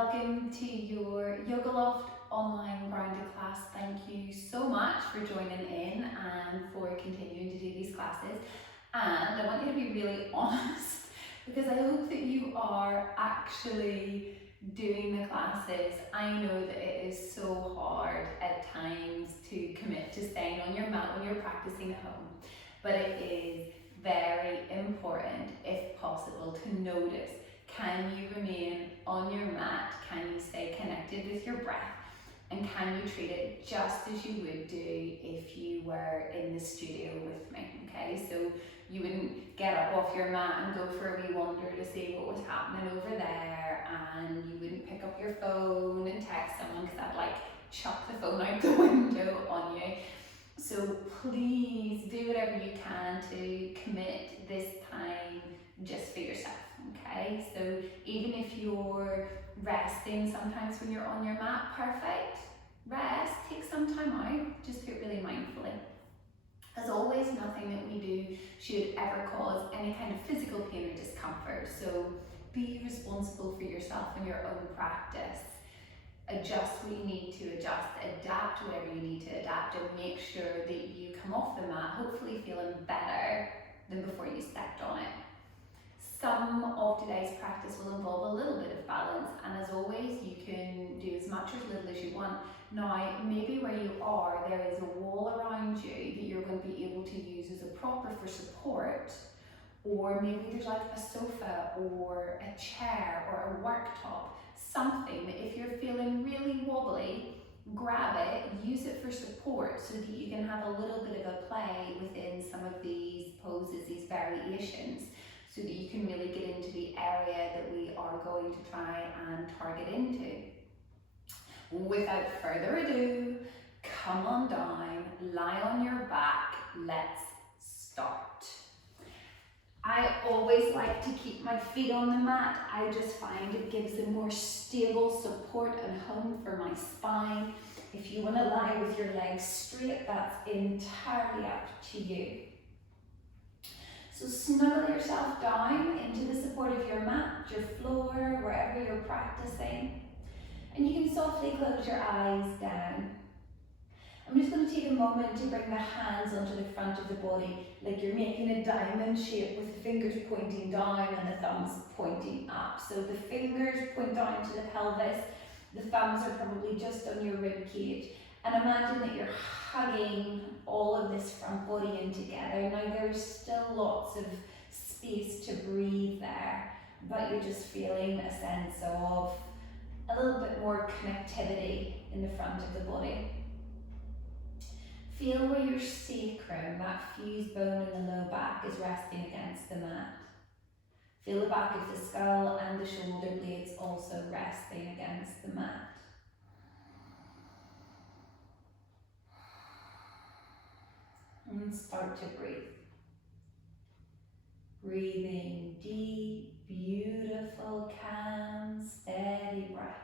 welcome to your Yoga Loft online grounded class. Thank you so much for joining in and for continuing to do these classes. And I want you to be really honest because I hope that you are actually doing the classes. I know that it is so hard at times to commit to staying on your mat when you're practicing at home, but it is very important, if possible, to notice. Can you remain on your mat? Can you stay connected with your breath? And can you treat it just as you would do if you were in the studio with me? Okay, so you wouldn't get up off your mat and go for a wee wander to see what was happening over there, and you wouldn't pick up your phone and text someone because I'd like chuck the phone out the window on you. So please do whatever you can to commit this time just for yourself, okay? So even if you're resting sometimes when you're on your mat, perfect. Rest, take some time out, just do it really mindfully. As always, nothing that we do should ever cause any kind of physical pain or discomfort. So be responsible for yourself and your own practice. Adjust what you need to adjust, adapt whatever you need to adapt, and make sure that you come off the mat hopefully feeling better than before you stepped on it. Some of today's practice will involve a little bit of balance, and as always you can do as much or as little as you want. Now maybe where you are there is a wall around you that you're going to be able to use as a prop for support, or maybe there's like a sofa or a chair or a worktop, something that if you're feeling really wobbly, grab it, use it for support so that you can have a little bit of a play within some of these poses, these variations, so that you can really get into the area that we are going to try and target into. Without further ado, come on down, lie on your back, let's start. I always like to keep my feet on the mat. I just find it gives a more stable support and home for my spine. If you want to lie with your legs straight, that's entirely up to you. So snuggle yourself down into the support of your mat, your floor, wherever you're practicing. And you can softly close your eyes down. I'm just going to take a moment to bring the hands onto the front of the body, like you're making a diamond shape with the fingers pointing down and the thumbs pointing up. So the fingers point down to the pelvis, the thumbs are probably just on your rib cage. And imagine that you're hugging all of this front body in together. Now there's still lots of space to breathe there, but you're just feeling a sense of a little bit more connectivity in the front of the body. Feel where your sacrum, that fused bone in the low back, is resting against the mat. Feel the back of the skull and the shoulder blades also resting against the mat. And start to breathe. Breathing deep, beautiful, calm, steady breath.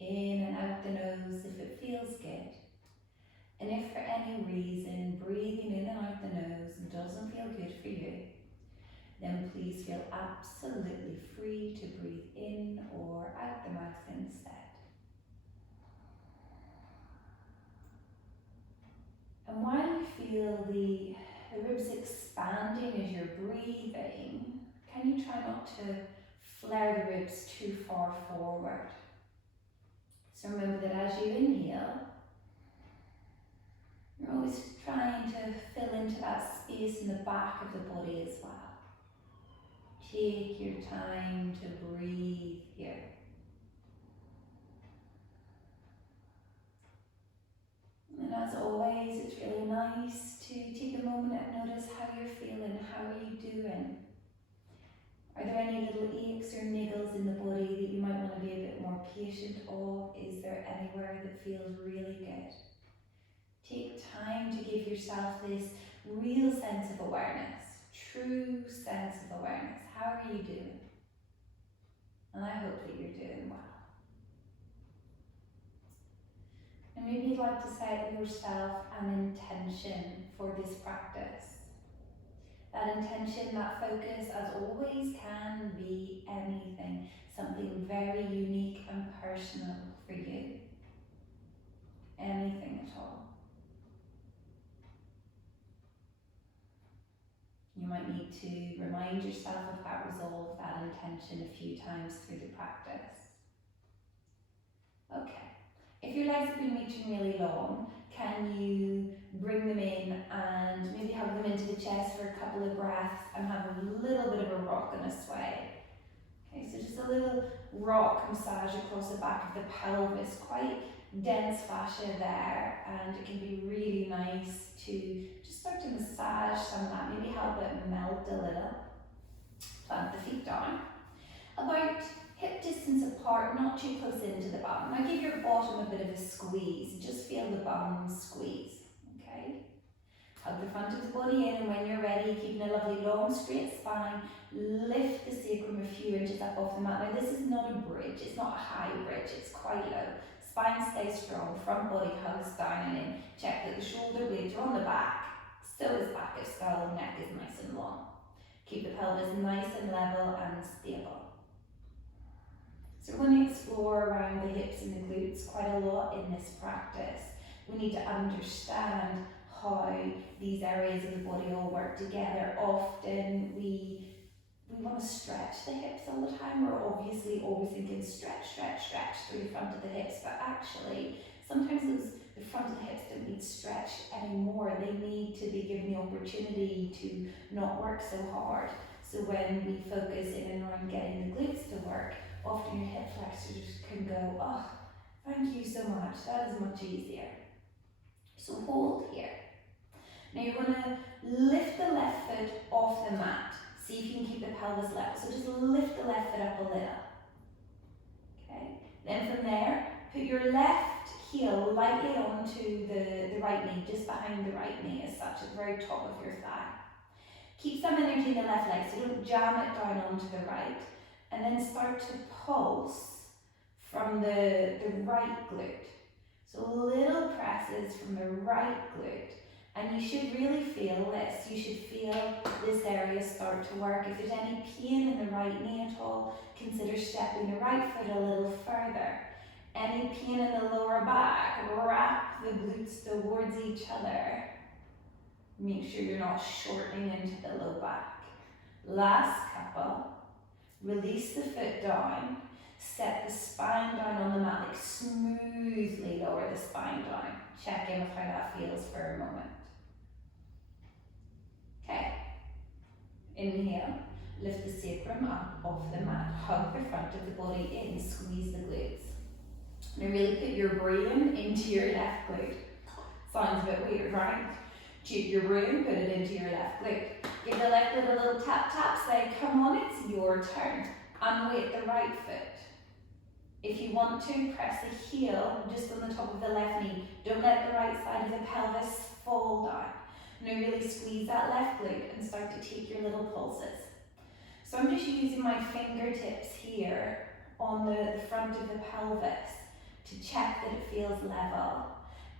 In and out the nose if it feels good. And if for any reason breathing in and out the nose doesn't feel good for you, then please feel absolutely free to breathe in or out the mouth instead. And while you feel the ribs expanding as you're breathing, can you try not to flare the ribs too far forward? So remember that as you inhale, you're always trying to fill into that space in the back of the body as well. Take your time to breathe here. And as always, it's really nice to take a moment and notice how you're feeling, how are you doing? Are there any little aches or niggles in the body that you might want to be a bit more patient of? Is there anywhere that feels really good? Take time to give yourself this real sense of awareness, true sense of awareness. How are you doing? And I hope that you're doing well. And maybe you'd like to set yourself an intention for this practice. That intention, that focus, as always, can be anything, something very unique and personal for you. Anything at all. You might need to remind yourself of that resolve, that intention a few times through the practice. Okay. If your legs have been reaching really long, can you bring them in and maybe hug them into the chest for a couple of breaths and have a little bit of a rock and a sway? Okay, so just a little rock massage across the back of the pelvis, quite dense fascia there, and it can be really nice to just start to massage some of that, maybe help it melt a little. Plant the feet down. About hip distance apart, not too close into the bum. Now give your bottom a bit of a squeeze, just feel the bum squeeze, okay? Hug the front of the body in, and when you're ready, keeping a lovely long straight spine, lift the sacrum a few inches up off the mat. Now this is not a bridge, it's not a high bridge, it's quite low. Spine stays strong, front body hugs down and in. Check that the shoulder blades are on the back, still as back of skull, neck is nice and long. Keep the pelvis nice and level and stable. So we're going to explore around the hips and the glutes quite a lot in this practice. We need to understand how these areas of the body all work together. Often we want to stretch the hips all the time. We're obviously always thinking stretch, stretch, stretch through the front of the hips, but actually sometimes the front of the hips don't need stretched anymore. They need to be given the opportunity to not work so hard. So when we focus in and around getting the glutes to work, often your hip flexors can go, oh, thank you so much, that is much easier. So hold here. Now you're going to lift the left foot off the mat. See if you can keep the pelvis level. So just lift the left foot up a little. Okay. Then from there, put your left heel lightly onto the right knee, just behind the right knee as such, at the very top of your thigh. Keep some energy in the left leg, so don't jam it down onto the right. And then start to pulse from the right glute. So little presses from the right glute. And you should really feel this. You should feel this area start to work. If there's any pain in the right knee at all, consider stepping the right foot a little further. Any pain in the lower back, wrap the glutes towards each other. Make sure you're not shortening into the low back. Last couple. Release the foot down. Set the spine down on the mat, like smoothly lower the spine down. Check in with how that feels for a moment. Okay. Inhale. Lift the sacrum up off the mat. Hug the front of the body in. Squeeze the glutes. Now really put your brain into your left glute. Sounds a bit weird, right? Take your brain, put it into your left glute. Give the left glute a little tap tap, say, come on, it's your turn. Unweight the right foot. If you want to, press the heel just on the top of the left knee. Don't let the right side of the pelvis fall down. Now really squeeze that left glute and start to take your little pulses. So I'm just using my fingertips here on the front of the pelvis to check that it feels level.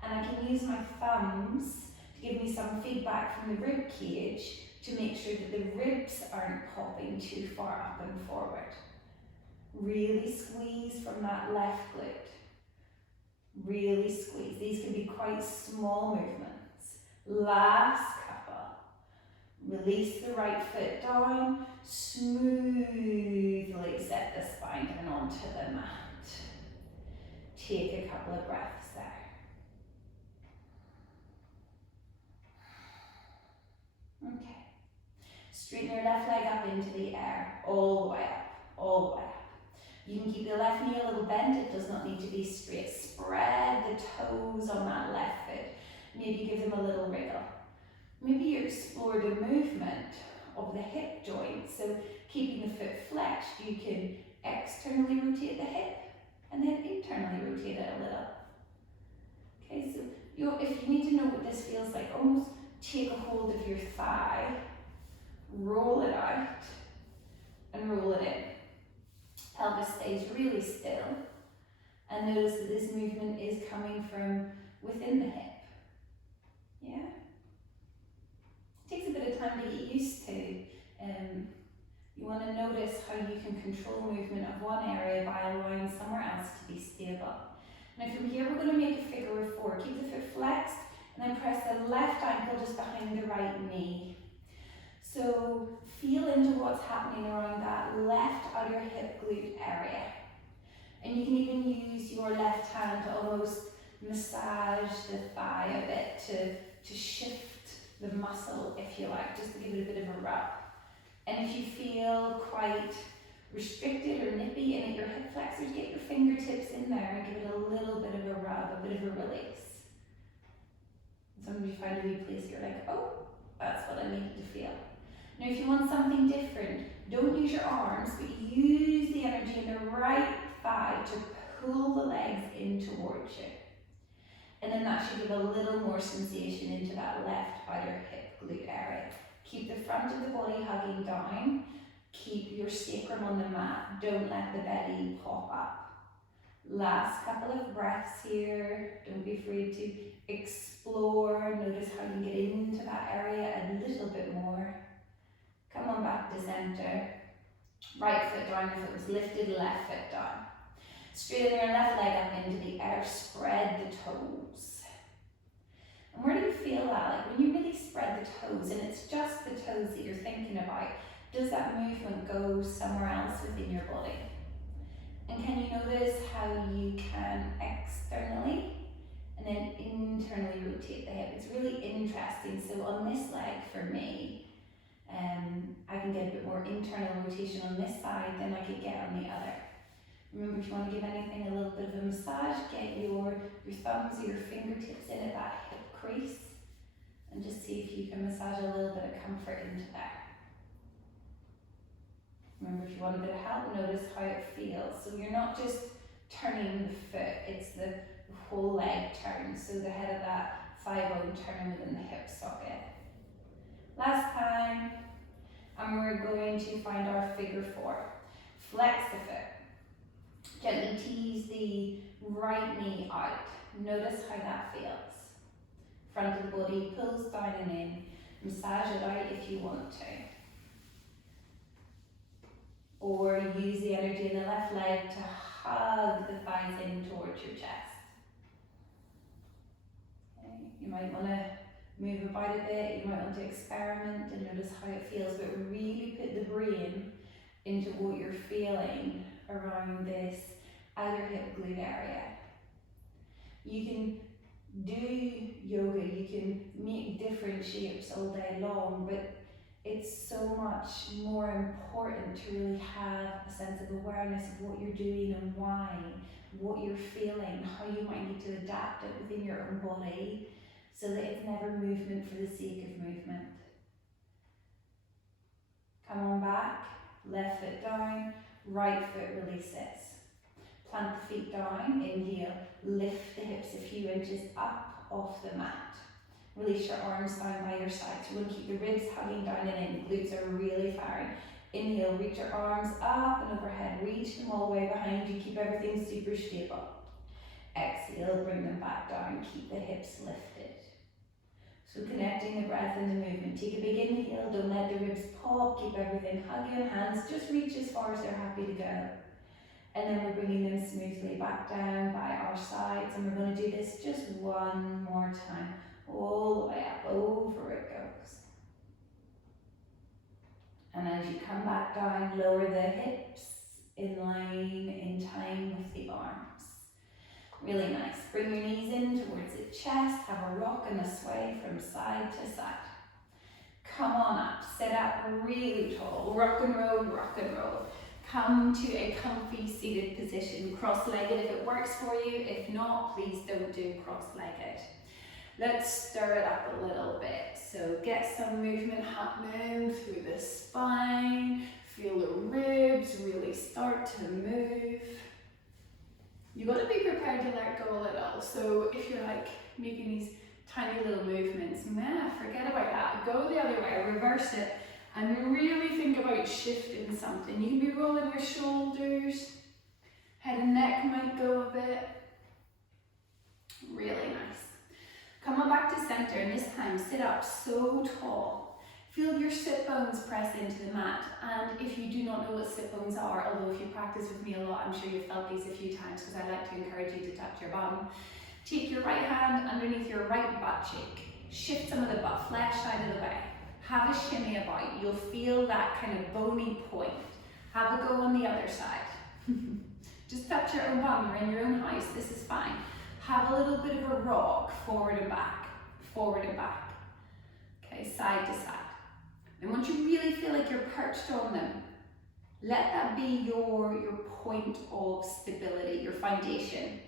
And I can use my thumbs to give me some feedback from the rib cage to make sure that the ribs aren't popping too far up and forward. Really squeeze from that left glute. Really squeeze. These can be quite small movements. Last couple. Release the right foot down. Smoothly set the spine down onto the mat. Take a couple of breaths there. Okay. Straighten your left leg up into the air, all the way up, all the way up. You can keep the left knee a little bent, it does not need to be straight. Spread the toes on that left foot. Maybe give them a little wriggle. Maybe you explore the movement of the hip joint. So keeping the foot flexed, you can externally rotate the hip and then internally rotate it a little. Okay, so if you need to know what this feels like, almost take a hold of your thigh, roll it out, and roll it in. Pelvis stays really still, and notice that this movement is coming from within the hip. Yeah? It takes a bit of time to get used to. You want to notice how you can control movement of one area by allowing somewhere else to be stable. Now from here we're going to make a figure of 4. Keep the foot flexed and then press the left ankle just behind the right knee. So feel into what's happening around that left outer hip glute area. And you can even use your left hand to almost massage the thigh a bit to shift the muscle, if you like, just to give it a bit of a rub. And if you feel quite restricted or nippy in at your hip flexors, get your fingertips in there and give it a little bit of a rub, a bit of a release. Sometimes you find a wee place you're like, oh, that's what I needed to feel. Now if you want something different, don't use your arms, but use the energy in the right thigh to pull the legs in towards you. And then that should give a little more sensation into that left outer hip glute area. Keep the front of the body hugging down. Keep your sacrum on the mat. Don't let the belly pop up. Last couple of breaths here. Don't be afraid to explore. Notice how you get into that area a little bit more. Come on back to center. Right foot down if it was lifted, left foot down. Straighten your left leg up into the air. Spread the toes. And where do you feel that? Like when you really spread the toes and it's just the toes that you're thinking about, does that movement go somewhere else within your body? And can you notice how you can externally and then internally rotate the hip? It's really interesting. So on this leg for me, I can get a bit more internal rotation on this side than I could get on the other. Remember, if you want to give anything a little bit of a massage, get your thumbs or your fingertips in at that hip crease and just see if you can massage a little bit of comfort into there. Remember, if you want a bit of help, notice how it feels. So you're not just turning the foot, it's the whole leg turn. So the head of that thigh bone turn within the hip socket. Last time, and we're going to find our figure 4. Flex the foot. Gently tease the right knee out. Notice how that feels. Front of the body pulls down and in. Massage it out if you want to. Or use the energy in the left leg to hug the thighs in towards your chest. Okay. You might want to move about a bit, you might want to experiment and notice how it feels, but really put the brain into what you're feeling around this outer hip glute area. You can do yoga, you can make different shapes all day long, but it's so much more important to really have a sense of awareness of what you're doing and why, what you're feeling, how you might need to adapt it within your own body so that it's never movement for the sake of movement. Come on back, left foot down, right foot releases. Plant the feet down, inhale, lift the hips a few inches up off the mat. Release your arms down by your sides. We're going to keep the ribs hugging down and in. Glutes are really firing. Inhale, reach your arms up and overhead. Reach them all the way behind you. Keep everything super stable. Exhale, bring them back down. Keep the hips lifted. So connecting the breath and the movement. Take a big inhale. Don't let the ribs pop. Keep everything hugging. Hands just reach as far as they're happy to go. And then we're bringing them smoothly back down by our sides. And we're going to do this just one more time. All the way up, over it goes. And as you come back down, lower the hips in line, in time with the arms. Really nice. Bring your knees in towards the chest, have a rock and a sway from side to side. Come on up, sit up really tall, rock and roll, rock and roll. Come to a comfy seated position, cross-legged if it works for you. If not, please don't do cross-legged. Let's stir it up a little bit. So get some movement happening through the spine. Feel the ribs really start to move. You've got to be prepared to let go a little. So if you're like making these tiny little movements, forget about that. Go the other way, reverse it, and really think about shifting something. You can be rolling your shoulders. Head and neck might go a bit. Really nice. Come on back to center, and this time sit up so tall. Feel your sit bones press into the mat, and if you do not know what sit bones are, although if you practice with me a lot, I'm sure you've felt these a few times because I like to encourage you to touch your bum. Take your right hand underneath your right butt cheek. Shift some of the butt flesh out of the way. Have a shimmy about. You'll feel that kind of bony point. Have a go on the other side. Just touch your own bum. You're in your own house. This is fine. Have a little bit of a rock, forward and back, forward and back. Okay, side to side. And once you really feel like you're perched on them, let that be your point of stability, your foundation.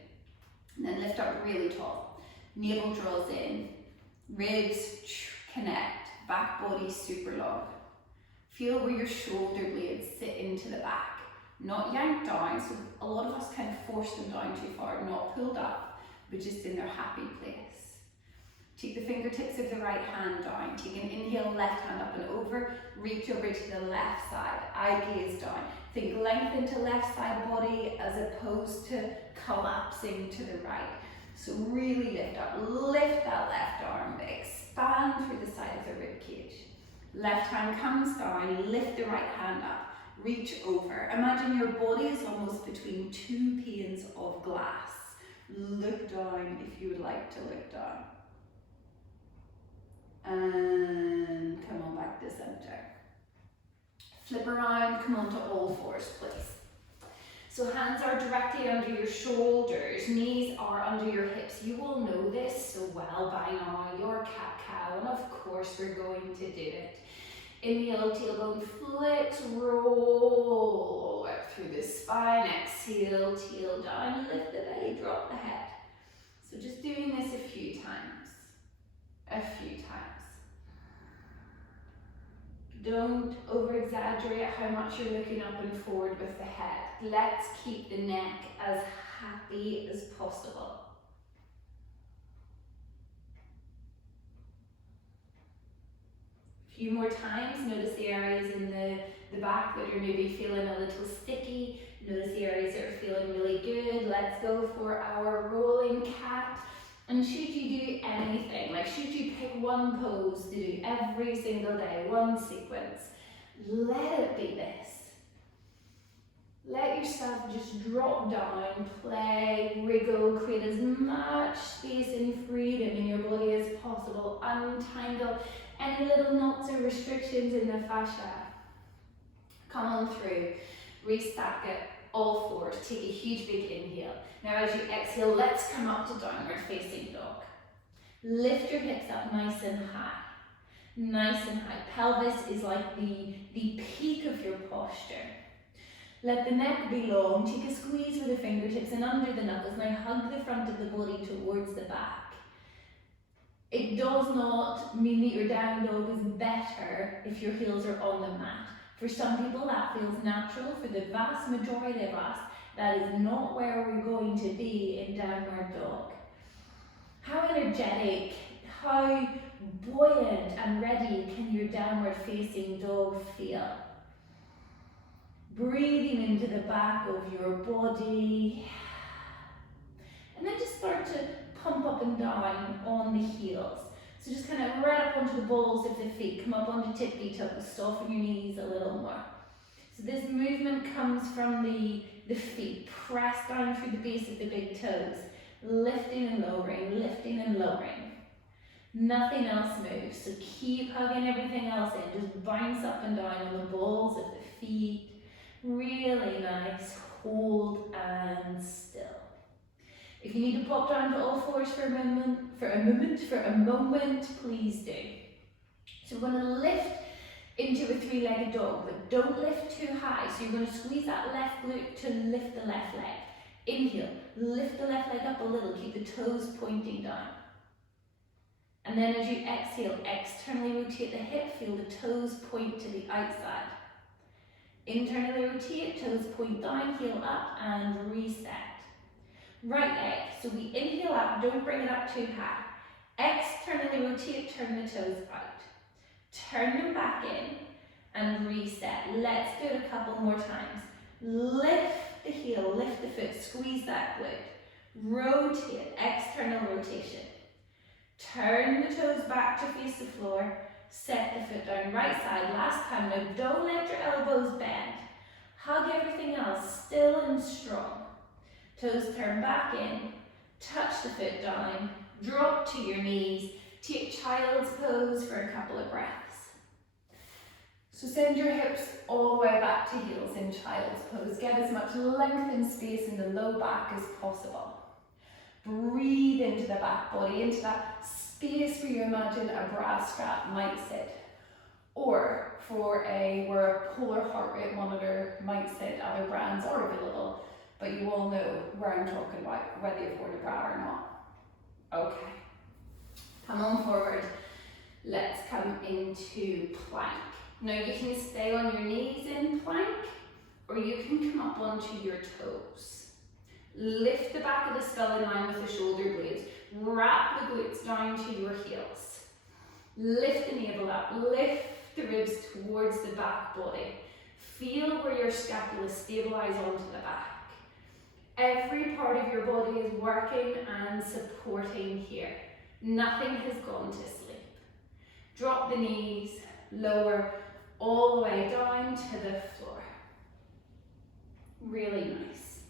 And then lift up really tall. Navel draws in, ribs connect, back body super long. Feel where your shoulder blades sit into the back. Not yanked down, so a lot of us kind of force them down too far, not pulled up, but just in their happy place. Take the fingertips of the right hand down. Take an inhale, left hand up and over. Reach over to the left side. Eye gaze down. Think length into left side body as opposed to collapsing to the right. So really lift up. Lift that left arm. Expand through the side of the rib cage. Left hand comes down. Lift the right hand up. Reach over. Imagine your body is almost between two panes of glass. Look down if you would like to look down. And come on back to center. Flip around, come onto all fours, please. So hands are directly under your shoulders, knees are under your hips. You all know this so well by now. You're cat-cow, and of course we're going to do it. Inhale, tailbone flicks, roll up through the spine. Exhale, tail down, lift the belly, drop the head. So just doing this a few times. A few times. Don't over-exaggerate how much you're looking up and forward with the head. Let's keep the neck as happy as possible. A few more times. Notice the areas in the back that you're maybe feeling a little sticky. Notice the areas that are feeling really good. Let's go for our rolling cat. And should you do anything, like should you pick one pose to do every single day, one sequence, let it be this. Let yourself just drop down, play, wriggle, create as much space and freedom in your body as possible. Untangle any little knots or restrictions in the fascia. Come on through, restack it. All fours, take a huge big inhale. Now as you exhale, let's come up to downward facing dog. Lift your hips up nice and high. Nice and high. Pelvis is like the peak of your posture. Let the neck be long. Take a squeeze with the fingertips and under the knuckles. Now hug the front of the body towards the back. It does not mean that your down dog is better if your heels are on the mat. For some people that feels natural. For the vast majority of us, that is not where we're going to be in downward dog. How energetic, how buoyant and ready can your downward facing dog feel? Breathing into the back of your body. And then just start to pump up and down on the heels. So just kind of right up onto the balls of the feet, come up onto tippy toes, soften your knees a little more. So this movement comes from the feet, press down through the base of the big toes, lifting and lowering, lifting and lowering. Nothing else moves, so keep hugging everything else in, just bounce up and down on the balls of the feet. Really nice, hold and still. If you need to pop down to all fours for a moment, please do. So we're going to lift into a three-legged dog, but don't lift too high. So you're going to squeeze that left glute to lift the left leg. Inhale, lift the left leg up a little, keep the toes pointing down. And then as you exhale, externally rotate the hip, feel the toes point to the outside. Internally rotate, toes point down, heel up and reset. Right leg, so we inhale up, don't bring it up too high. Externally rotate, turn the toes out. Turn them back in and reset. Let's do it a couple more times. Lift the heel, lift the foot, squeeze that glute. Rotate, external rotation. Turn the toes back to face the floor. Set the foot down, right side, last time. Now don't let your elbows bend. Hug everything else, still and strong. Toes turn back in, touch the foot down, drop to your knees, take child's pose for a couple of breaths. So send your hips all the way back to heels in child's pose. Get as much length and space in the low back as possible. Breathe into the back body, into that space where you imagine a bra strap might sit. Or where a polar heart rate monitor might sit. Other brands are available, but you all know where I'm talking about, whether you afford a bra or not. Okay, come on forward. Let's come into plank. Now you can stay on your knees in plank, or you can come up onto your toes. Lift the back of the skull in line with the shoulder blades. Wrap the glutes down to your heels. Lift the navel up, lift the ribs towards the back body. Feel where your scapula stabilize onto the back. Every part of your body is working and supporting here. Nothing has gone to sleep. Drop the knees, lower all the way down to the floor. Really nice.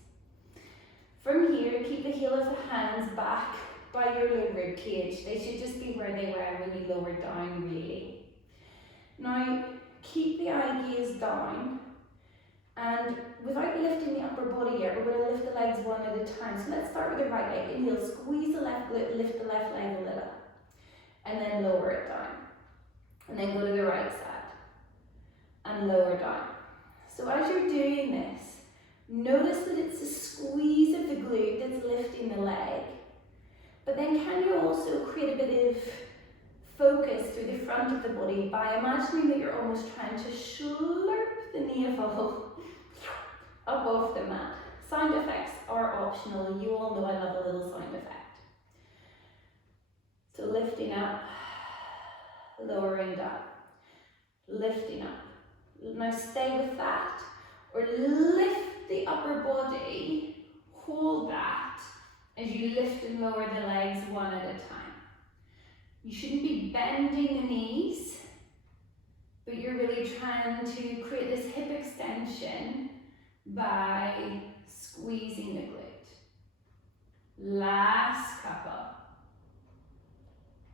From here, keep the heel of the hands back by your low rib cage. They should just be where they were when you lowered down, really. Now, keep the eye gaze down, and without lifting the upper body yet, we're going to lift the legs one at a time. So let's start with the right leg. Inhale, squeeze the left glute, lift the left leg a little, and then lower it down. And then go to the right side, and lower down. So as you're doing this, notice that it's a squeeze of the glute that's lifting the leg. But then can you also create a bit of focus through the front of the body by imagining that you're almost trying to slurp the navel up off the mat. Sound effects are optional. You all know I love a little sound effect. So lifting up, lowering down, lifting up. Now stay with that, or lift the upper body, hold that as you lift and lower the legs one at a time. You shouldn't be bending the knees, but you're really trying to create this hip extension by squeezing the glute. Last couple.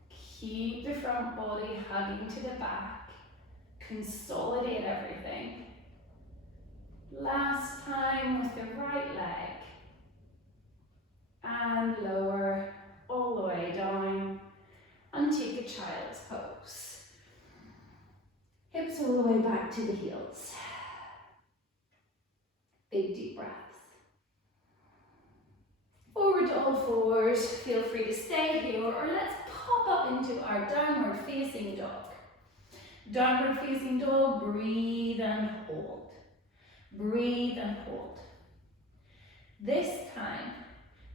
Keep the front body hugging to the back. Consolidate everything. Last time with the right leg. And lower all the way down. And take a child's pose. Hips all the way back to the heels. Big deep breaths. Forward to all fours. Feel free to stay here, or let's pop up into our downward facing dog. Downward facing dog, breathe and hold. Breathe and hold. This time,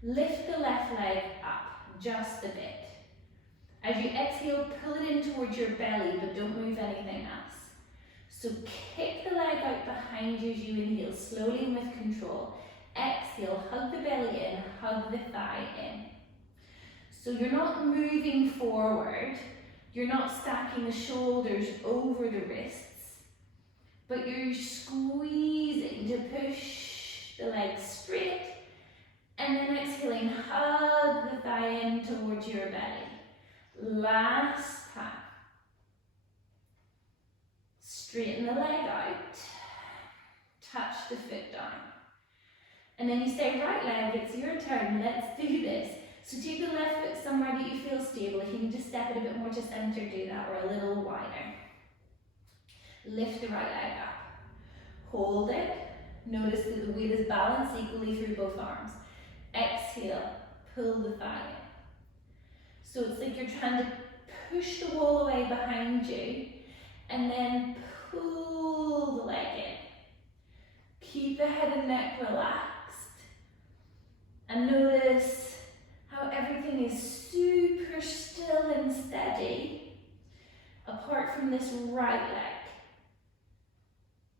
lift the left leg up just a bit. As you exhale, pull it in towards your belly, but don't move anything else. So kick the leg out behind you as you inhale, slowly and with control. Exhale, hug the belly in, hug the thigh in. So you're not moving forward, you're not stacking the shoulders over the wrists, but you're squeezing to push the legs straight, and then exhaling, hug the thigh in towards your belly. Last time. Straighten the leg out, touch the foot down. And then you say, right leg, it's your turn, let's do this. So take the left foot somewhere that you feel stable. If you need to step it a bit more to center, do that, or a little wider. Lift the right leg up. Hold it. Notice that the weight is balanced equally through both arms. Exhale, pull the thigh in. So it's like you're trying to push the wall away behind you and then pull the leg in. Keep the head and neck relaxed. And notice how everything is super still and steady apart from this right leg.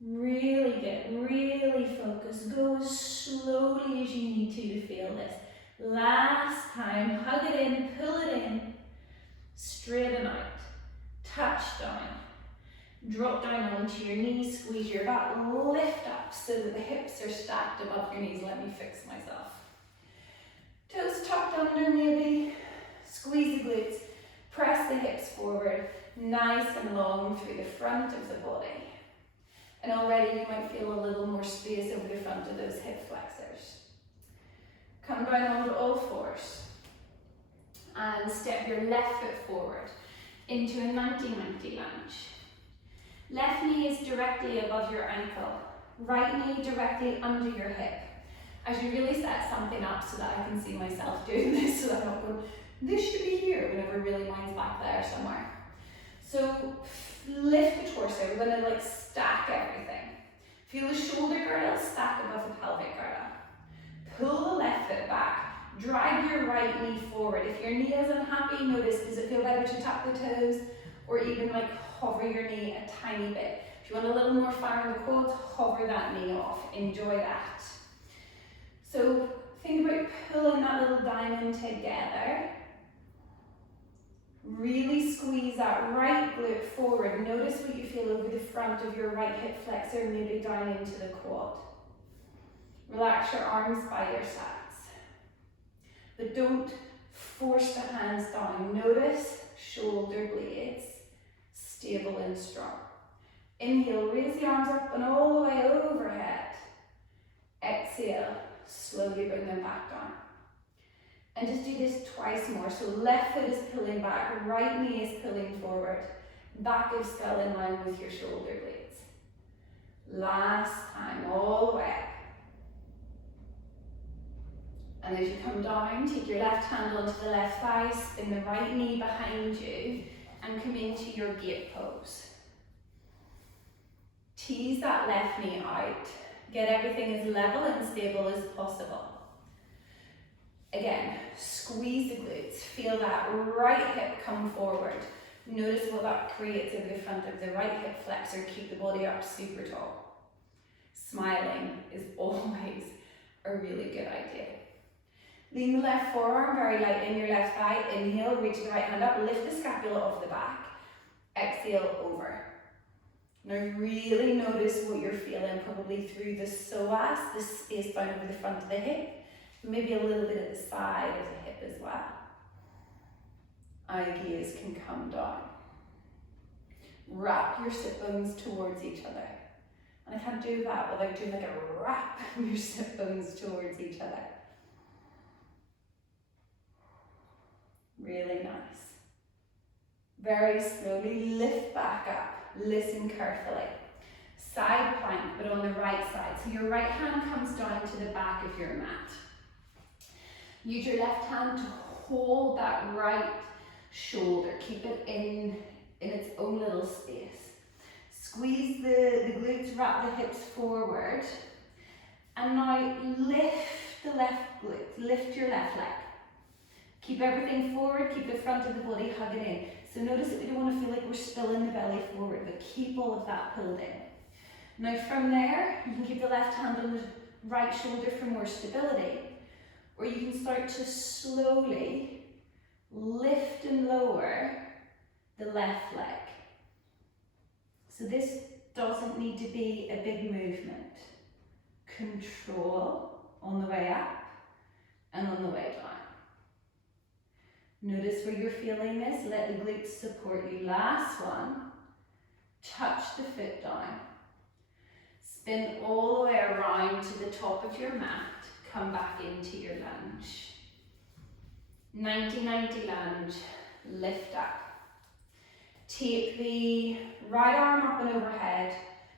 Really good, really focus. Go as slowly as you need to feel this. Last time, hug it in, pull it in, straighten out. touch down, drop down onto your knees, squeeze your back, lift up so that the hips are stacked above your knees. Let me fix myself. Toes tucked under maybe, squeeze the glutes, press the hips forward, nice and long through the front of the body. And already you might feel a little more space over the front of those hip flexors. Come down onto all fours and step your left foot forward into a 90-90 lunge. Left knee is directly above your ankle, right knee directly under your hip. I should really set something up so that I can see myself doing this, so that I'm not going, this should be here, whenever really mine's back there somewhere. So lift the torso, we're going to like stack everything. Feel the shoulder girdle stack above the pelvic girdle. Pull the left foot back, drag your right knee forward. If your knee is unhappy, notice, does it feel better to tap the toes or even like hover your knee a tiny bit? If you want a little more fire in the quads, hover that knee off, enjoy that. So think about pulling that little diamond together. Really squeeze that right glute forward. Notice what you feel over the front of your right hip flexor, maybe down into the quad. Relax your arms by your sides. But don't force the hands down. Notice shoulder blades, stable and strong. Inhale, raise the arms up and all the way overhead. Exhale, slowly bring them back down. And just do this twice more. So left foot is pulling back, right knee is pulling forward, back of skull in line with your shoulder blades. Last time, all the way up. And as you come down, take your left hand onto the left thigh, spin the right knee behind you, and come into your gate pose. Tease that left knee out. Get everything as level and stable as possible. Again, squeeze the glutes. Feel that right hip come forward. Notice what that creates over the front of the right hip flexor. Keep the body up super tall. Smiling is always a really good idea. Lean the left forearm very light in your left thigh. Inhale, reach the right hand up, lift the scapula off the back. Exhale, over. Now really notice what you're feeling, probably through the psoas, the space down over the front of the hip, maybe a little bit at the side of the hip as well. Eye gaze can come down. Wrap your sit bones towards each other. And I can't do that without doing like a wrap your sit bones towards each other. Really nice. Very slowly lift back up. Listen carefully. Side plank, but on the right side. So your right hand comes down to the back of your mat. Use your left hand to hold that right shoulder. Keep it in its own little space. Squeeze the glutes, wrap the hips forward. And now lift the left glute, lift your left leg. Keep everything forward, keep the front of the body hugging in. So notice that we don't want to feel like we're spilling the belly forward, but keep all of that pulled in. Now from there, you can keep the left hand on the right shoulder for more stability, or you can start to slowly lift and lower the left leg. So this doesn't need to be a big movement. Control on the way up and on the way down. Notice where you're feeling this. Let the glutes support you. Last one. Touch the foot down. Spin all the way around to the top of your mat. Come back into your lunge. 90-90 lunge. Lift up. Take the right arm up and overhead.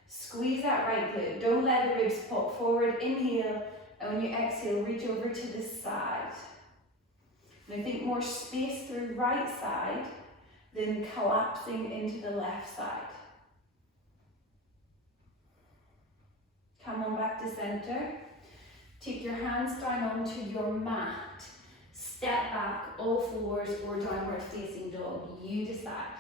Squeeze that right glute. Don't let the ribs pop forward. Inhale. And when you exhale, reach over to the side. And I think more space through right side than collapsing into the left side. Come on back to center. Take your hands down onto your mat. Step back, all fours or downward facing dog. You decide.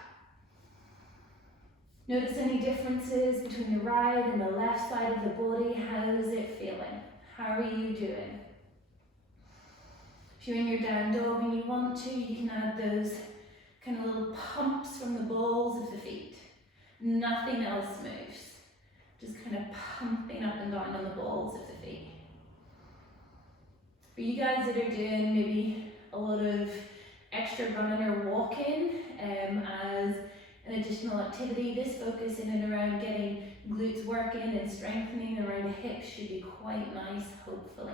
Notice any differences between the right and the left side of the body. How is it feeling? How are you doing? If you're in your down dog and you want to, you can add those kind of little pumps from the balls of the feet. Nothing else moves. Just kind of pumping up and down on the balls of the feet. For you guys that are doing maybe a lot of extra running or walking as an additional activity, this focus in and around getting glutes working and strengthening around the hips should be quite nice, hopefully.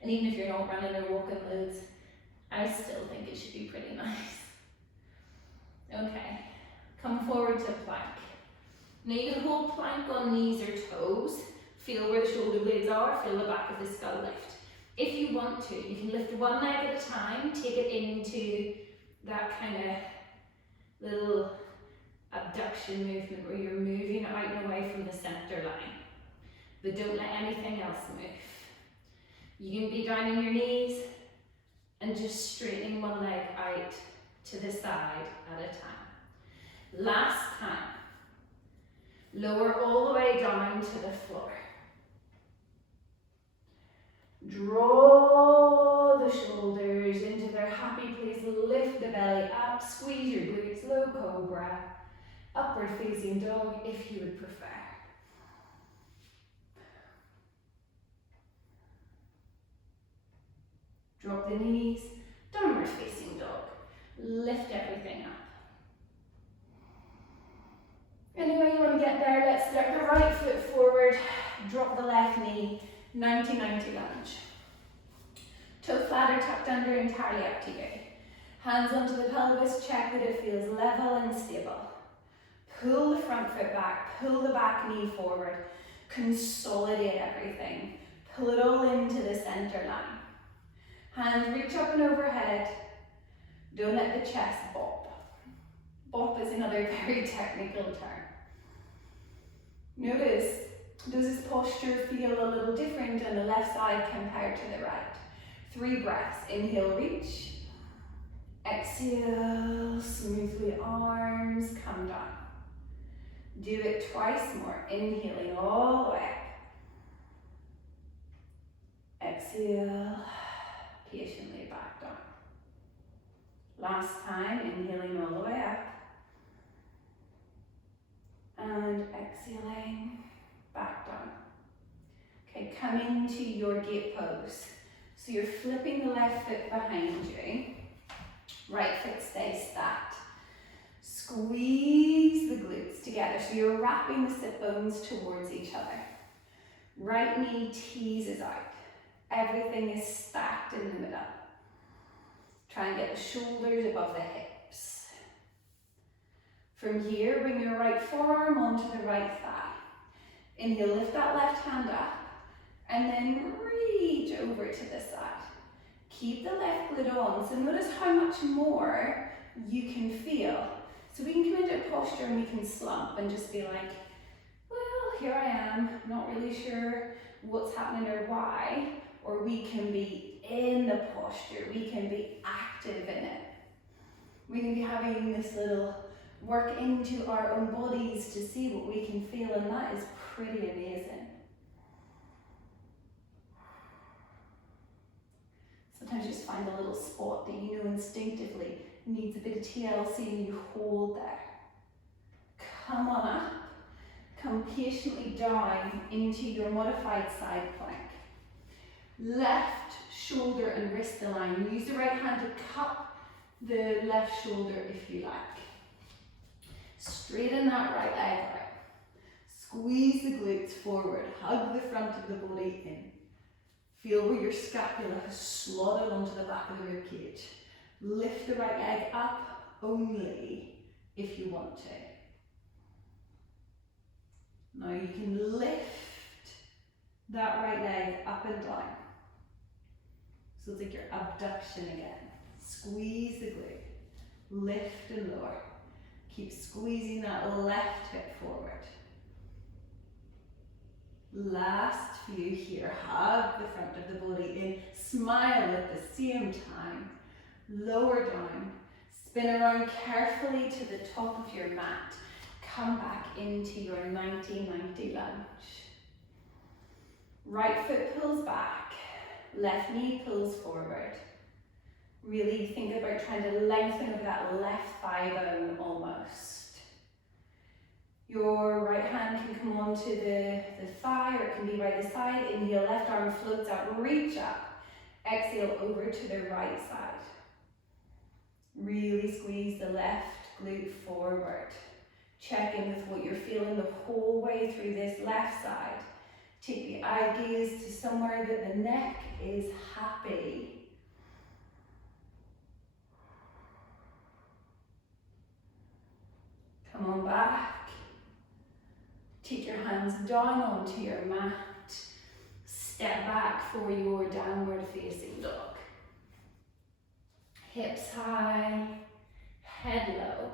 And even if you're not running or walking loads, I still think it should be pretty nice. Okay, come forward to plank. Now you can hold plank on knees or toes, feel where the shoulder blades are, feel the back of the skull lift. If you want to, you can lift one leg at a time, take it into that kind of little abduction movement where you're moving out and away from the center line. But don't let anything else move. You can be down on your knees and just straightening one leg out to the side at a time. Last time. Lower all the way down to the floor. Draw the shoulders into their happy place. Lift the belly up. Squeeze your glutes. Low cobra. Upward facing dog if you would prefer. Drop the knees. Downward facing dog. Lift everything up. Anyway you want to get there, let's start the right foot forward, drop the left knee, 90-90 lunge. Toe flat or tucked under, entirely up to you. Hands onto the pelvis, check that it feels level and stable. Pull the front foot back, pull the back knee forward, consolidate everything. Pull it all into the center line. Hands reach up and overhead, don't let the chest bop. Bop is another very technical term. Notice, does this posture feel a little different on the left side compared to the right? 3 breaths. Inhale, reach. Exhale, smoothly arms come down. Do it twice more. Inhaling all the way up. Exhale, patiently back down. Last time, inhaling all the way up. And exhaling, back down. Okay, coming to your gate pose. So you're flipping the left foot behind you. Right foot stays stacked. Squeeze the glutes together. So you're wrapping the sit bones towards each other. Right knee teases out. Everything is stacked in the middle. Try and get the shoulders above the hips. From here, bring your right forearm onto the right thigh. Inhale, lift that left hand up, and then reach over to the side. Keep the left glute on, so notice how much more you can feel. So we can come into a posture and we can slump and just be like, well, here I am, not really sure what's happening or why. Or we can be in the posture, we can be active in it. We can be having this little work into our own bodies to see what we can feel, and that is pretty amazing. Sometimes you just find a little spot that you know instinctively needs a bit of TLC and you hold there. Come on up, come patiently down into your modified side plank. Left shoulder and wrist align. Use the right hand to cup the left shoulder if you like. Straighten that right leg out. Squeeze the glutes forward. Hug the front of the body in. Feel where your scapula has slotted onto the back of the rib cage. Lift the right leg up only if you want to. Now you can lift that right leg up and down. So it's like your abduction again. Squeeze the glute. Lift and lower. Keep squeezing that left hip forward. Last few here. Hug the front of the body in. Smile at the same time. Lower down. Spin around carefully to the top of your mat. Come back into your 90-90 lunge. Right foot pulls back. Left knee pulls forward. Really think about trying to lengthen over that left thigh bone almost. Your right hand can come onto the thigh, or it can be by the side. Inhale, left arm floats out, reach up. Exhale over to the right side. Really squeeze the left glute forward. Check in with what you're feeling the whole way through this left side. Take the eye gaze to somewhere that the neck is happy. Come on back. Take your hands down onto your mat. Step back for your downward facing dog. Hips high, head low.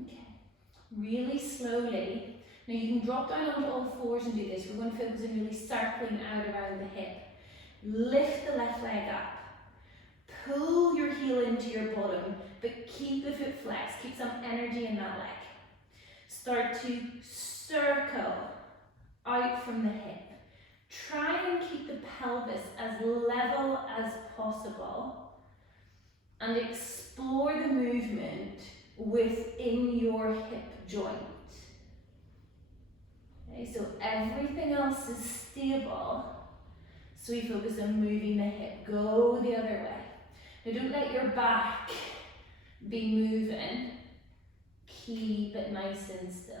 Okay, really slowly. Now you can drop down onto all fours and do this. We're going to focus on really circling out around the hip. Lift the left leg up. Pull your heel into your bottom, but keep the foot flexed. Keep some energy in that leg. Start to circle out from the hip. Try and keep the pelvis as level as possible and explore the movement within your hip joint. Okay, so everything else is stable, so we focus on moving the hip. Go the other way. Now don't let your back be moving. Keep it nice and still.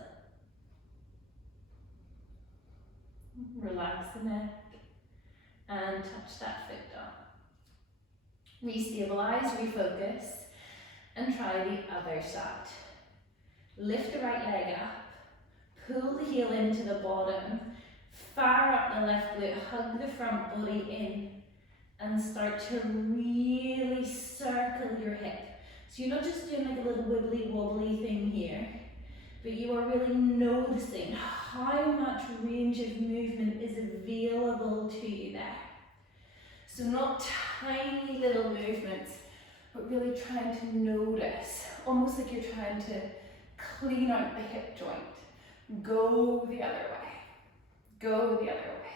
Relax the neck and touch that foot down. Restabilize, refocus, and try the other side. Lift the right leg up, pull the heel into the bottom, fire up the left glute, hug the front body in, and start to really circle your hip. So you're not just doing like a little wibbly wobbly thing here, but you are really noticing how much range of movement is available to you there. So not tiny little movements, but really trying to notice, almost like you're trying to clean out the hip joint. Go the other way. Go the other way.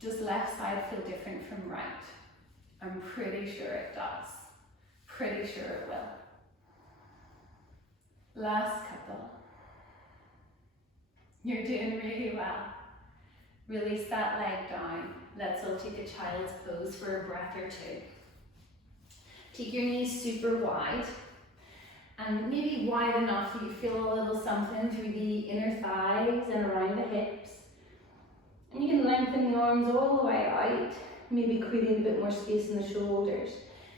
Does left side feel different from right? I'm pretty sure it does. Pretty sure it will. Last couple. You're doing really well. Release that leg down. Let's all take a child's pose for a breath or two. Take your knees super wide, and maybe wide enough that you feel a little something through the inner thighs and around the hips. And you can lengthen the arms all the way out, maybe creating a bit more space in the shoulders.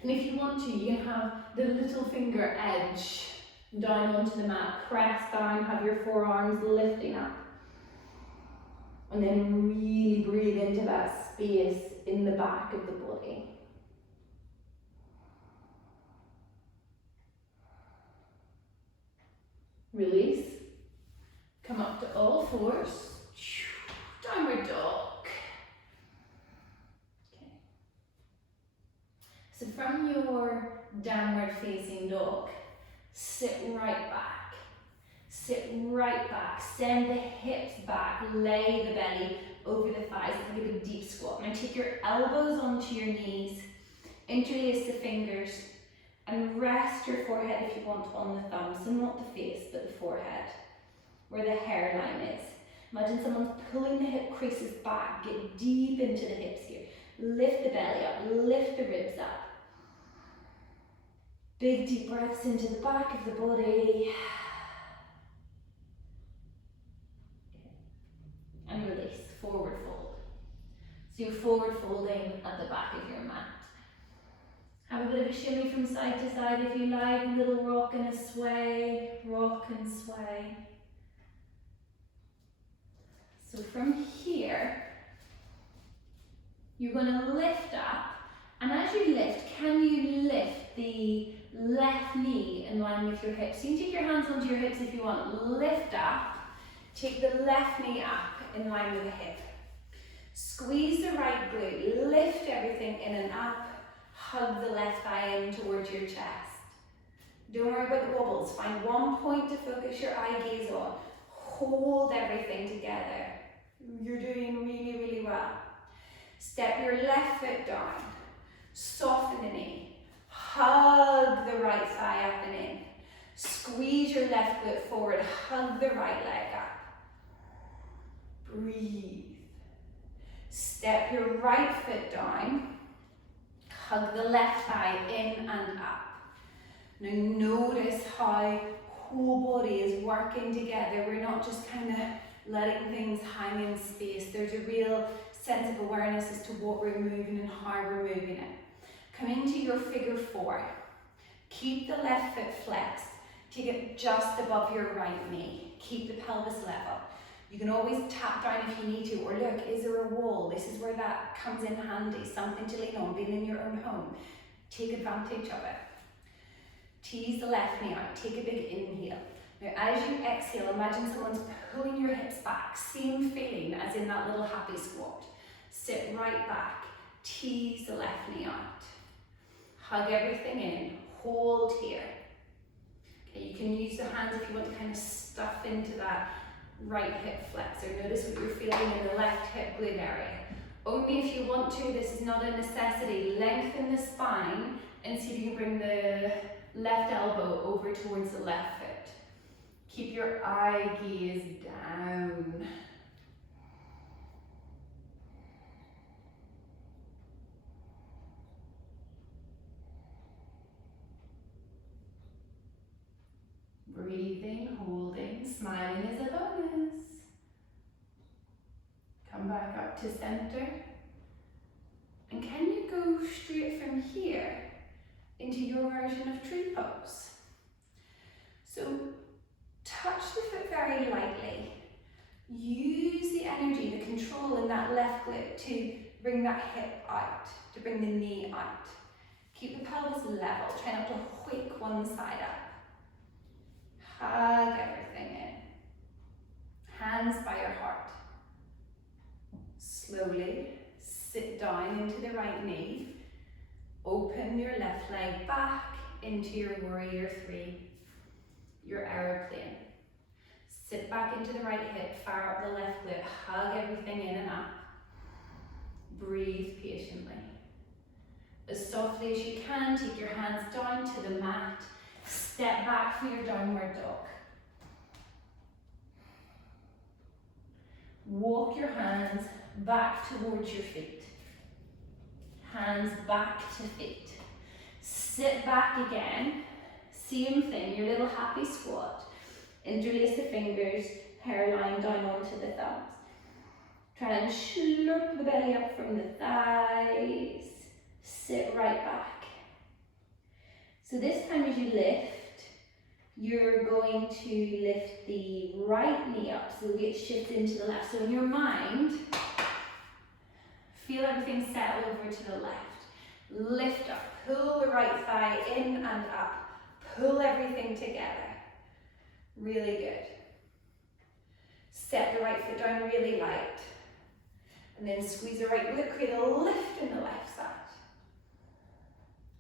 And if you want to, you can have the little finger edge down onto the mat, press down, have your forearms lifting up. And then really breathe into that space in the back of the body. Release. Come up to all fours. Downward dog. Okay. So from your downward facing dog, sit right back. Sit right back. Send the hips back. Lay the belly over the thighs. Like a big deep squat. Now take your elbows onto your knees. Interlace the fingers. And rest your forehead if you want on the thumbs. So not the face, but the forehead. Where the hairline is. Imagine someone's pulling the hip creases back. Get deep into the hips here. Lift the belly up. Lift the ribs up. Big deep breaths into the back of the body. And release. Forward fold. So you're forward folding at the back of your mat. Have a bit of a shimmy from side to side if you like. A little rock and a sway. Rock and sway. So from here, you're going to lift up, and as you lift, can you lift the left knee in line with your hips? So you can take your hands onto your hips if you want. Lift up, take the left knee up in line with the hip. Squeeze the right glute, lift everything in and up, hug the left thigh in towards your chest. Don't worry about the wobbles, find one point to focus your eye gaze on. hold everything together. You're doing really, really well. Step your left foot down, soften the knee, hug the right thigh up and in. Squeeze your left foot forward, hug the right leg up. Breathe. Step your right foot down, hug the left thigh in and up. Now notice how whole body is working together. We're not just kind of letting things hang in space. There's a real sense of awareness as to what we're moving and how we're moving it. Come into your figure four. Keep the left foot flexed. Take it just above your right knee. Keep the pelvis level. You can always tap down if you need to, or look, is there a wall? This is where that comes in handy, something to lean on, being in your own home. Take advantage of it. Tease the left knee out, take a big inhale. Now as you exhale, imagine someone's pulling your hips back, same feeling as in that little happy squat. Sit right back, tease the left knee out. Hug everything in, hold here. Okay, you can use the hands if you want to kind of stuff into that right hip flexor. Notice what you're feeling in the left hip glute area. Only if you want to, this is not a necessity. Lengthen the spine and see if you can bring the left elbow over towards the left foot. Keep your eye gaze down. Breathing, holding, smiling is a bonus. Come back up to center. And can you go straight from here into your version of tree pose? So touch the foot very lightly. Use the energy, the control in that left glute to bring that hip out, to bring the knee out. Keep the pelvis level, try not to whip one side up. Hug everything in. Hands by your heart. Slowly sit down into the right knee. Open your left leg back into your warrior three, your aeroplane. Sit back into the right hip, fire up the left glute, hug everything in and up. Breathe patiently. As softly as you can, take your hands down to the mat. Step back for your downward dog. Walk your hands back towards your feet. Hands back to feet. Sit back again. Same thing, your little happy squat. Interlace the fingers, hairline down onto the thumbs. Try and slurp the belly up from the thighs. Sit right back. So this time as you lift, you're going to lift the right knee up so the weight shifts into the left. So in your mind, feel everything settle over to the left. Lift up, pull the right thigh in and up. Pull everything together. Really good. Set the right foot down really light. And then squeeze the right glute, create a lift in the left side.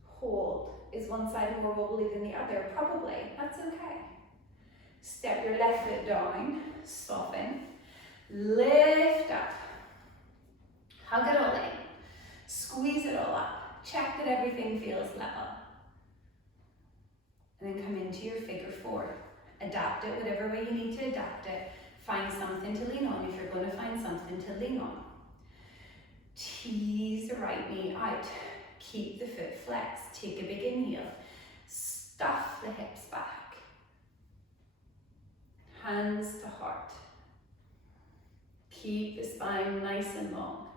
Hold. Is one side more wobbly than the other? Probably. That's okay. Step your left foot down. Soften. Lift up. Hug it all in. Squeeze it all up. Check that everything feels level. And then come into your figure four. Adapt it whatever way you need to adapt it. Find something to lean on if you're going to find something to lean on. Tease the right knee out. Keep the foot flexed. Take a big inhale. Stuff the hips back. Hands to heart. Keep the spine nice and long.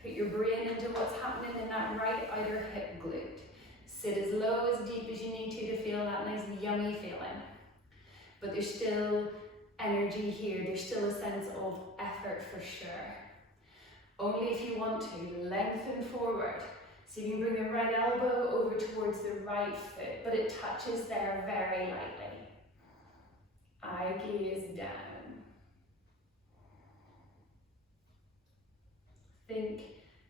Put your brain into what's happening in that right outer hip glute. Sit as low, as deep as you need to feel that nice yummy feeling. But there's still energy here. There's still a sense of effort for sure. Only if you want to, lengthen forward. So you can bring the right elbow over towards the right foot, but it touches there very lightly. Eye gaze down. Think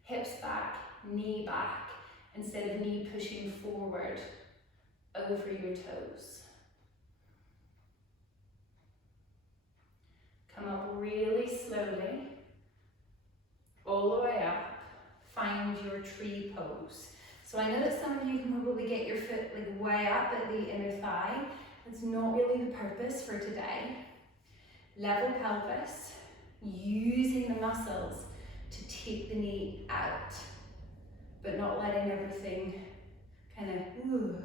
hips back, knee back, instead of knee pushing forward over your toes. Come up really slowly, all the way up. Find your tree pose. So I know that some of you can probably get your foot like way up at the inner thigh. That's not really the purpose for today. Level pelvis, using the muscles to take the knee out, but not letting everything kind of,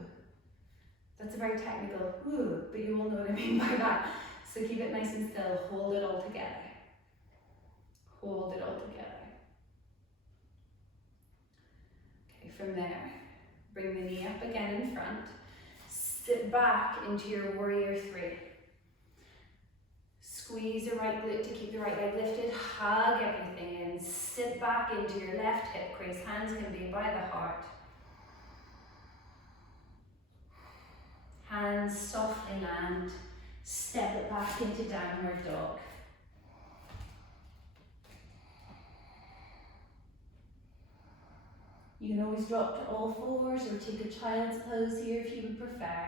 that's a very technical, but you will know what I mean by that. So keep it nice and still, hold it all together. Hold it all together. Okay, from there, bring the knee up again in front. Sit back into your warrior three. Squeeze the right glute to keep the right leg lifted. Hug everything in. Sit back into your left hip crease. Hands can be by the heart. Hands softly land. Step it back into downward dog. You can always drop to all fours or take a child's pose here if you would prefer.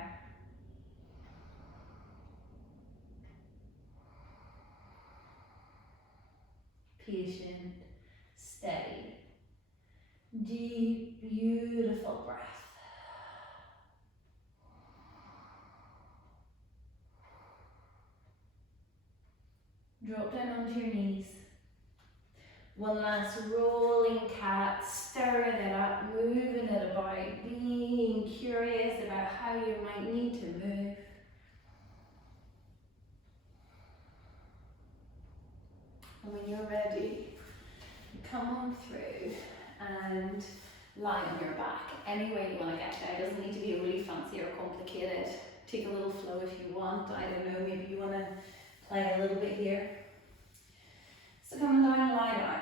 Patient, steady, deep, beautiful breath. Drop down onto your knees. One last rolling cat, stirring it up, moving it about, being curious about how you might need to move. And when you're ready, come on through and lie on your back. Any way you want to get there. It doesn't need to be really fancy or complicated. Take a little flow if you want. I don't know, maybe you want to play a little bit here. So coming down, lie down.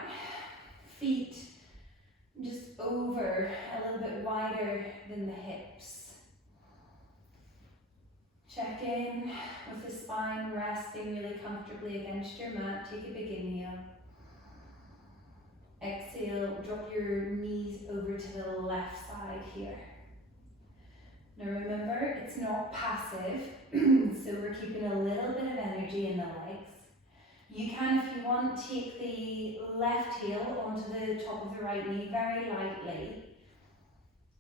Feet just over, a little bit wider than the hips. Check in with the spine resting really comfortably against your mat. Take a big inhale. Exhale, drop your knees over to the left side here. Now remember, it's not passive, so we're keeping a little bit of energy in the legs. You can, if you want, take the left heel onto the top of the right knee very lightly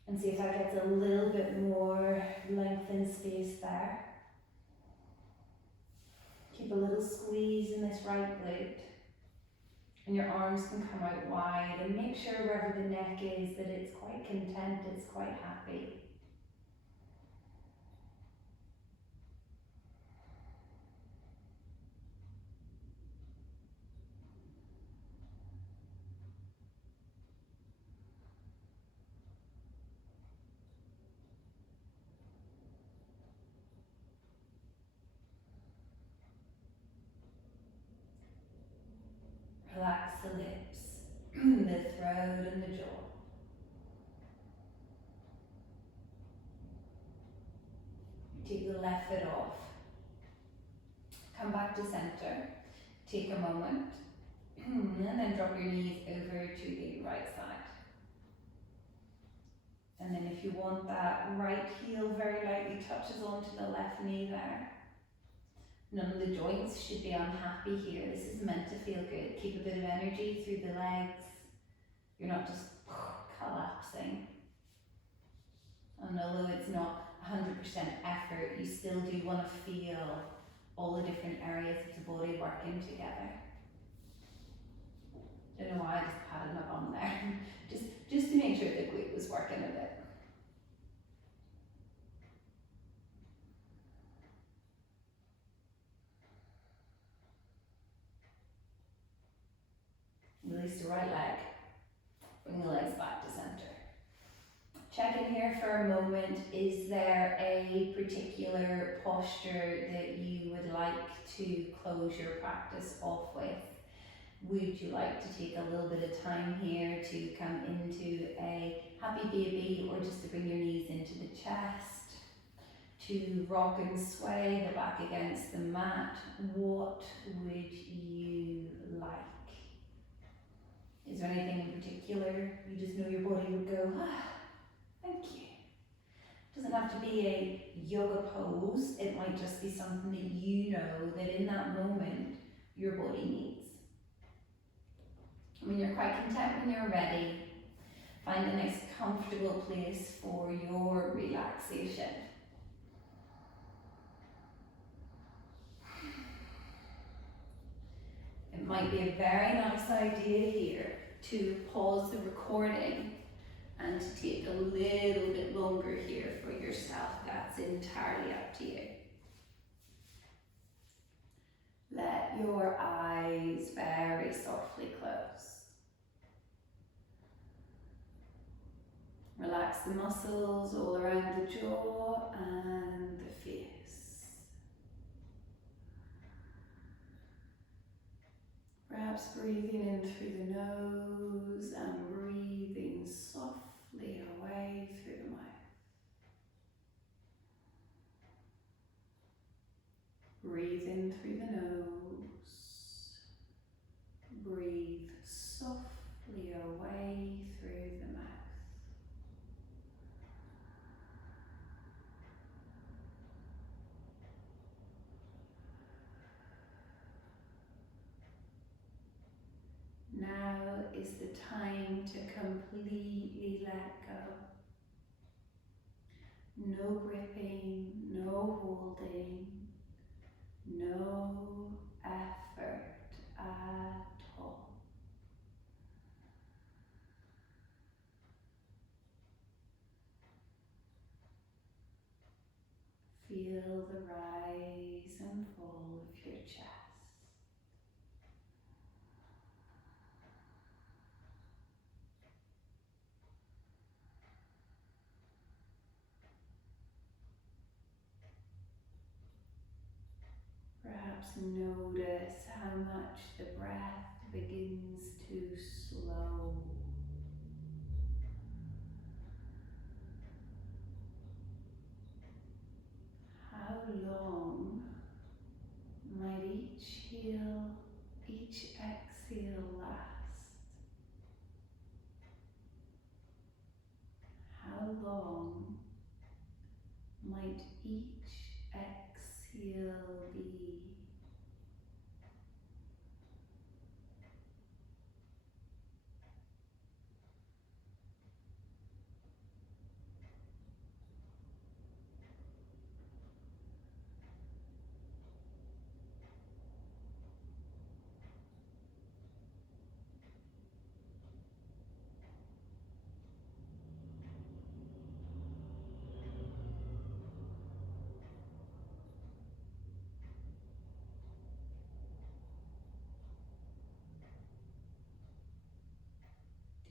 and see if that gets a little bit more length and space there. Keep a little squeeze in this right glute. And your arms can come out wide, and make sure wherever the neck is that it's quite content, it's quite happy. Relax the lips, the throat and the jaw. Take the left foot off. Come back to center. Take a moment. And then drop your knees over to the right side. And then if you want, that right heel very lightly touches onto the left knee there. None of the joints should be unhappy here. This is meant to feel good. Keep a bit of energy through the legs. You're not just collapsing. And although it's not 100% effort, you still do want to feel all the different areas of the body working together. Don't know why I just patted my bum there. just to make sure the glute was working a bit. Release the right leg. Bring the legs back to center. Check in here for a moment. Is there a particular posture that you would like to close your practice off with? Would you like to take a little bit of time here to come into a happy baby, or just to bring your knees into the chest, to rock and sway the back against the mat? What would you like? Is there anything in particular you just know your body would go, thank you? It doesn't have to be a yoga pose. It might just be something that you know that in that moment your body needs. When you're quite content, when you're ready, find a nice comfortable place for your relaxation. It might be a very nice idea here to pause the recording and to take a little bit longer here for yourself. That's entirely up to you. Let your eyes very softly close. Relax the muscles all around the jaw and the face. Perhaps breathing in through the nose and breathing softly away through the mouth. Breathe in through the nose. Breathe softly away through the mouth. Now is the time to completely let go. No gripping, no holding, no effort at all. Feel the rise and fall of your chest. Perhaps notice how much the breath begins to slow. How long might each exhale last? How long might each exhale be?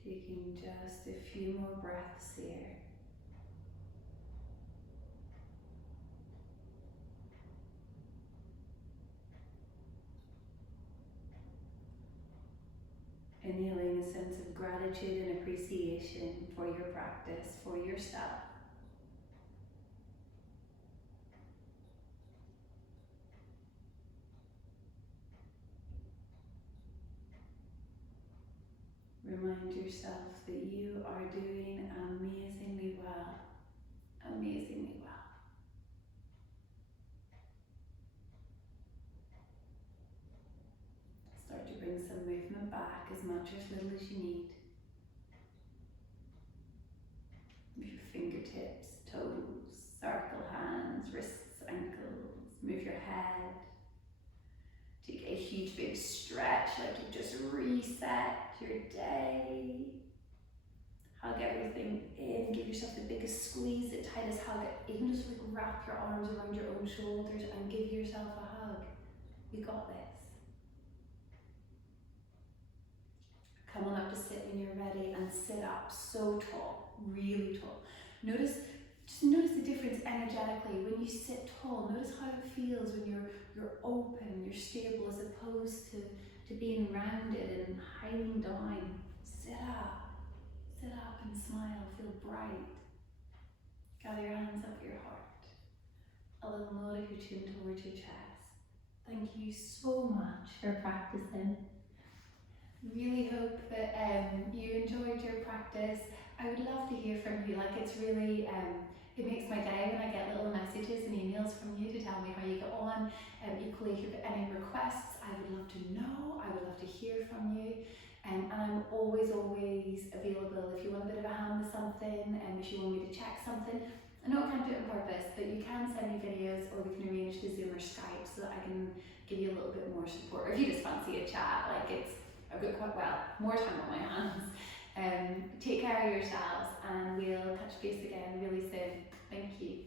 Taking just a few more breaths here. Inhaling a sense of gratitude and appreciation for your practice, for yourself. Remind yourself that you are doing amazingly well, amazingly well. Start to bring some movement back, as much or as little as you need. Move your fingertips, toes, circle hands, wrists, ankles. Move your head. Take a huge big stretch, like you've just reset your day. Hug everything in, give yourself the biggest squeeze, the tightest hug. Even just like wrap your arms around your own shoulders and give yourself a hug. We got this. Come on up to sit when you're ready and sit up so tall, really tall. Just notice the difference energetically when you sit tall. Notice how it feels when you're open, you're stable, as opposed to being rounded and hiding down. Sit up and smile, feel bright. Gather your hands up your heart. A little nod of your chin towards your chest. Thank you so much for practicing. Really hope that you enjoyed your practice. I would love to hear from you. Like, it's really, it makes my day when I get little messages and emails from you to tell me how you get on. Equally, if you've got any requests, I would love to from you. And I'm always available if you want a bit of a hand with something, and if you want me to check something. I know I can't do it on purpose, but you can send me videos, or we can arrange the Zoom or Skype so that I can give you a little bit more support. Or if you just fancy a chat, I've got quite more time on my hands. Take care of yourselves, and we'll touch base again really soon. Thank you.